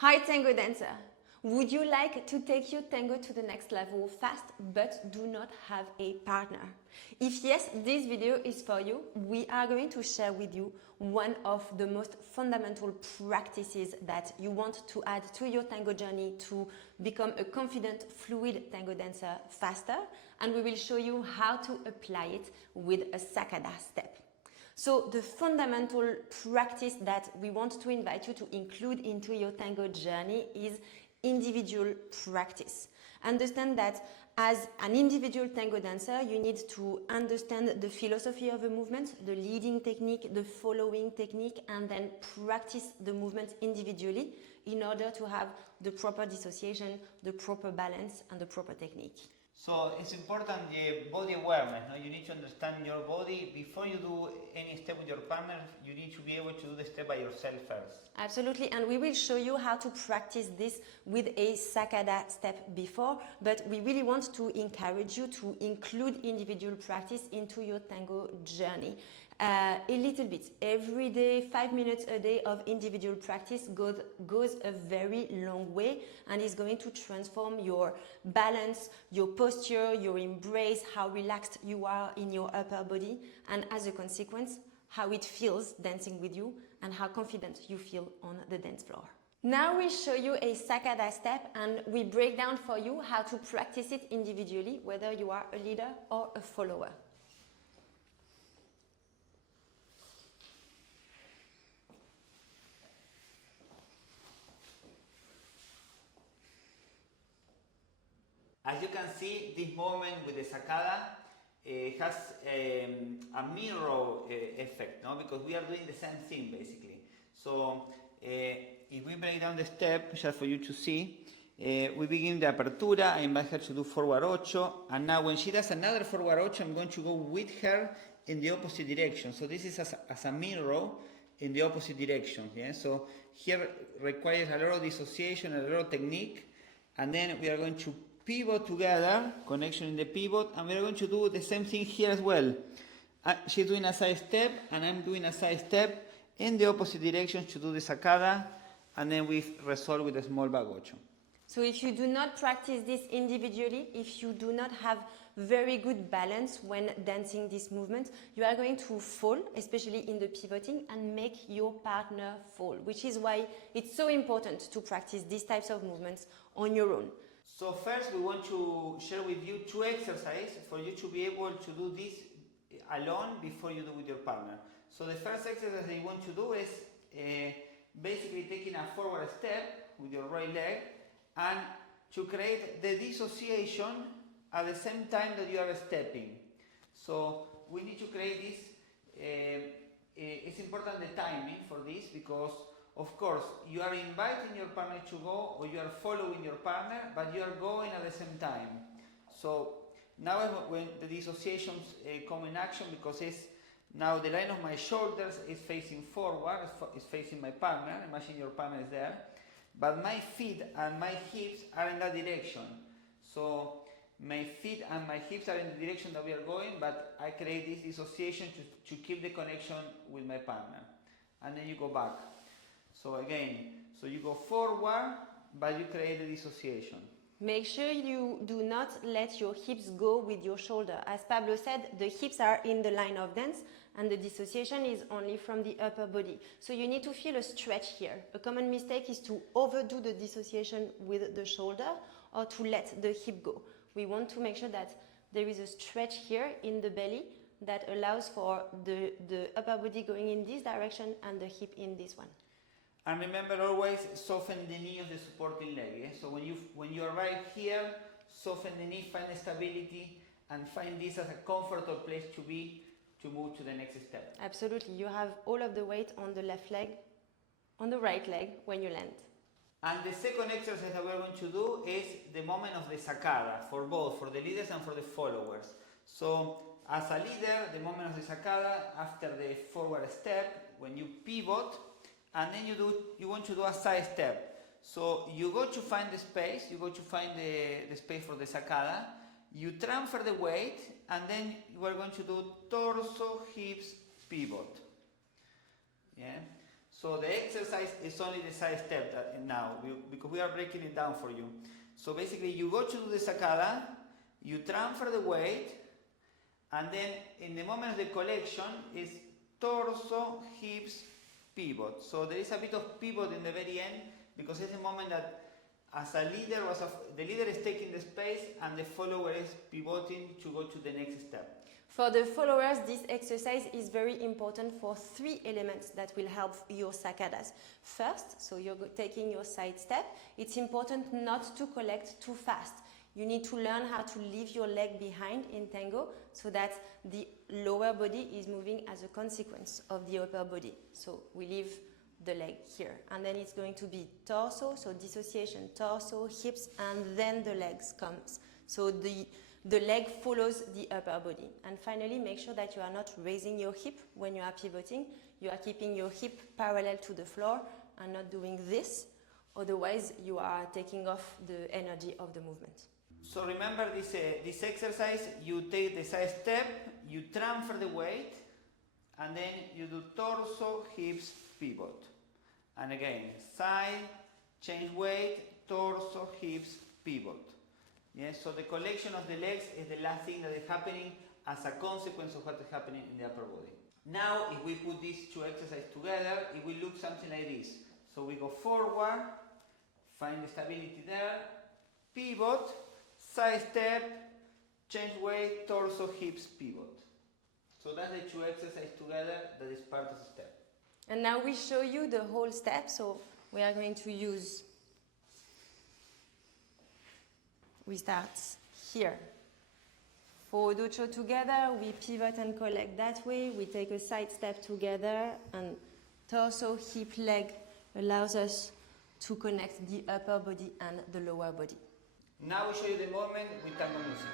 Hi Tango dancer! Would you like to take your tango to the next level fast but do not have a partner? If yes, this video is for you. We are going to share with you one of the most fundamental practices that you want to add to your tango journey to become a confident, fluid tango dancer faster, and we will show you how to apply it with a Sakada step. So the fundamental practice that we want to invite you to include into your tango journey is individual practice. Understand that as an individual tango dancer, you need to understand the philosophy of a movement, the leading technique, the following technique, and then practice the movement individually in order to have the proper dissociation, the proper balance, and the proper technique. So it's important the body awareness. No? You need to understand your body. Before you do any step with your partner, you need to be able to do the step by yourself first. Absolutely, and we will show you how to practice this with a Sakada step before, but we really want to encourage you to include individual practice into your tango journey. A little bit, every day, 5 minutes a day of individual practice goes a very long way and is going to transform your balance, your posture, your embrace, how relaxed you are in your upper body, and as a consequence, how it feels dancing with you and how confident you feel on the dance floor. Now we show you a Sakada step and we break down for you how to practice it individually, whether you are a leader or a follower. As you can see, this movement with the Sacada has a mirror effect, no? Because we are doing the same thing basically. So if we break down the step, just for you to see, we begin the apertura. I invite her to do forward ocho, and now when she does another forward ocho, I'm going to go with her in the opposite direction. So this is as a mirror in the opposite direction. Yeah? So here requires a lot of dissociation, a lot of technique, and then we are going to pivot together, connection in the pivot, and we're going to do the same thing here as well. She's doing a side step, and I'm doing a side step in the opposite direction to do the Sacada, and then we resolve with a small back ocho. So if you do not practice this individually, if you do not have very good balance when dancing this movement, you are going to fall, especially in the pivoting, and make your partner fall, which is why it's so important to practice these types of movements on your own. So first we want to share with you two exercises for you to be able to do this alone before you do with your partner. So the first exercise that you want to do is basically taking a forward step with your right leg and to create the dissociation at the same time that you are stepping. So we need to create this, it's important the timing for this because of course, you are inviting your partner to go or you are following your partner, but you are going at the same time. So now when the dissociations come in action, because it's now the line of my shoulders is facing forward, is facing my partner, imagine your partner is there, but my feet and my hips are in that direction. So my feet and my hips are in the direction that we are going, but I create this dissociation to keep the connection with my partner. And then you go back. So again, so you go forward, but you create a dissociation. Make sure you do not let your hips go with your shoulder. As Pablo said, the hips are in the line of dance and the dissociation is only from the upper body. So you need to feel a stretch here. A common mistake is to overdo the dissociation with the shoulder or to let the hip go. We want to make sure that there is a stretch here in the belly that allows for the upper body going in this direction and the hip in this one. And remember always soften the knee of the supporting leg. Yeah? So when you arrive here, soften the knee, find stability, and find this as a comfortable place to be to move to the next step. Absolutely. You have all of the weight on the left leg, on the right leg when you land. And the second exercise that we're going to do is the moment of the Sacada for both, for the leaders and for the followers. So as a leader, the moment of the Sacada after the forward step, when you pivot, and then you want to do a side step. So you go to find the space, you go to find the space for the Sacada, you transfer the weight, and then you are going to do torso, hips, pivot. Yeah. So the exercise is only the side step that now. because we are breaking it down for you. So basically you go to do the sacada, you transfer the weight, and then in the moment of the collection is torso, hips, pivot. So there is a bit of pivot in the very end because it's the moment that as a leader, the leader is taking the space and the follower is pivoting to go to the next step. For the followers, this exercise is very important for 3 elements that will help your sacadas. First, so you're taking your side step, it's important not to collect too fast. You need to learn how to leave your leg behind in tango so that the lower body is moving as a consequence of the upper body. So we leave the leg here, and then it's going to be torso, so dissociation, torso, hips, and then the legs comes. So the leg follows the upper body. And finally, make sure that you are not raising your hip when you are pivoting. You are keeping your hip parallel to the floor and not doing this. Otherwise, you are taking off the energy of the movement. So remember this exercise, you take the side step, you transfer the weight, and then you do torso, hips, pivot. And again, side, change weight, torso, hips, pivot. Yes, so the collection of the legs is the last thing that is happening as a consequence of what is happening in the upper body. Now, if we put these 2 exercises together, it will look something like this. So we go forward, find the stability there, pivot, side step, change weight, torso, hips, pivot. So that's the 2 exercises together that is part of the step. And now we show you the whole step. So we are going to use, we start here. Forward ocho together, we pivot and collect that way. We take a side step together, and torso, hip, leg allows us to connect the upper body and the lower body. Now we show you the movement with tango music.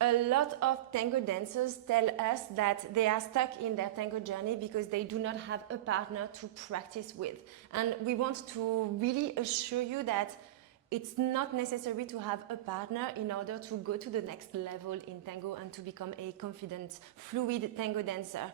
A lot of tango dancers tell us that they are stuck in their tango journey because they do not have a partner to practice with. And we want to really assure you that it's not necessary to have a partner in order to go to the next level in tango and to become a confident, fluid tango dancer.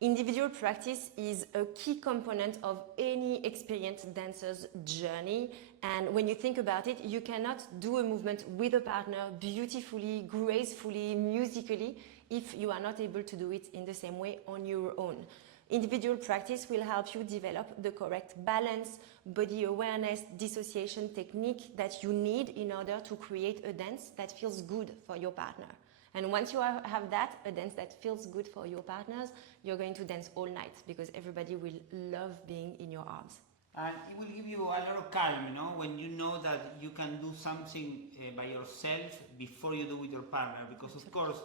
Individual practice is a key component of any experienced dancer's journey. And when you think about it, you cannot do a movement with a partner beautifully, gracefully, musically, if you are not able to do it in the same way on your own. Individual practice will help you develop the correct balance, body awareness, dissociation technique that you need in order to create a dance that feels good for your partner. And once you have that, a dance that feels good for your partners, you're going to dance all night because everybody will love being in your arms. And it will give you a lot of calm, you know, when you know that you can do something by yourself before you do with your partner. Because of course,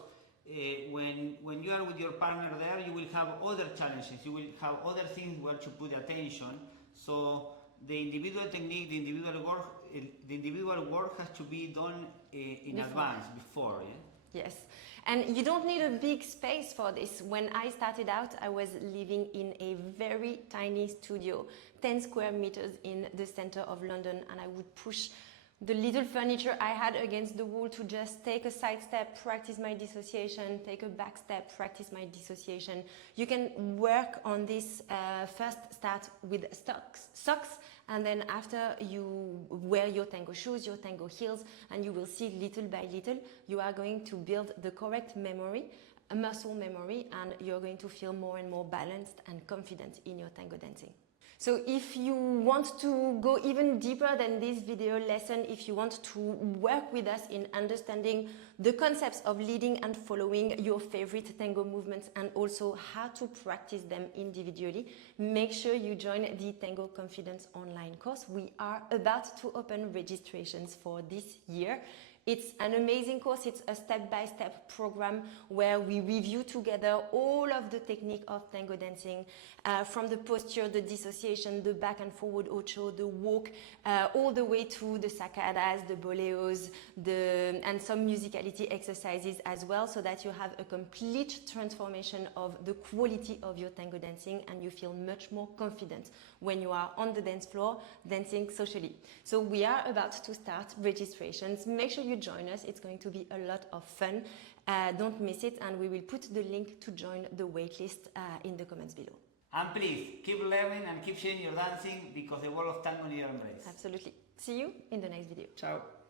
when you are with your partner there, you will have other challenges. You will have other things where to put attention. So the individual technique, the individual work has to be done in advance, before. Yeah? Yes, and you don't need a big space for this. When I started out, I was living in a very tiny studio, 10 square meters in the center of London, and I would push the little furniture I had against the wall to just take a side step, practice my dissociation, take a back step, practice my dissociation. You can work on this, first start with socks, and then after you wear your tango shoes, your tango heels, and you will see little by little, you are going to build the correct memory, a muscle memory, and you're going to feel more and more balanced and confident in your tango dancing. So if you want to go even deeper than this video lesson, if you want to work with us in understanding the concepts of leading and following your favorite tango movements and also how to practice them individually, make sure you join the Tango Confidence online course. We are about to open registrations for this year. It's an amazing course. It's a step-by-step program where we review together all of the technique of tango dancing, from the posture, the dissociation, the back and forward ocho, the walk, all the way to the sacadas, the boleos, and some musicality exercises as well, so that you have a complete transformation of the quality of your tango dancing and you feel much more confident when you are on the dance floor dancing socially. So we are about to start registrations. Make sure you join us. It's going to be a lot of fun. Don't miss it, and we will put the link to join the waitlist in the comments below. And please, keep learning and keep sharing your dancing, because the world of tango needs your embrace. Absolutely. See you in the next video. Ciao.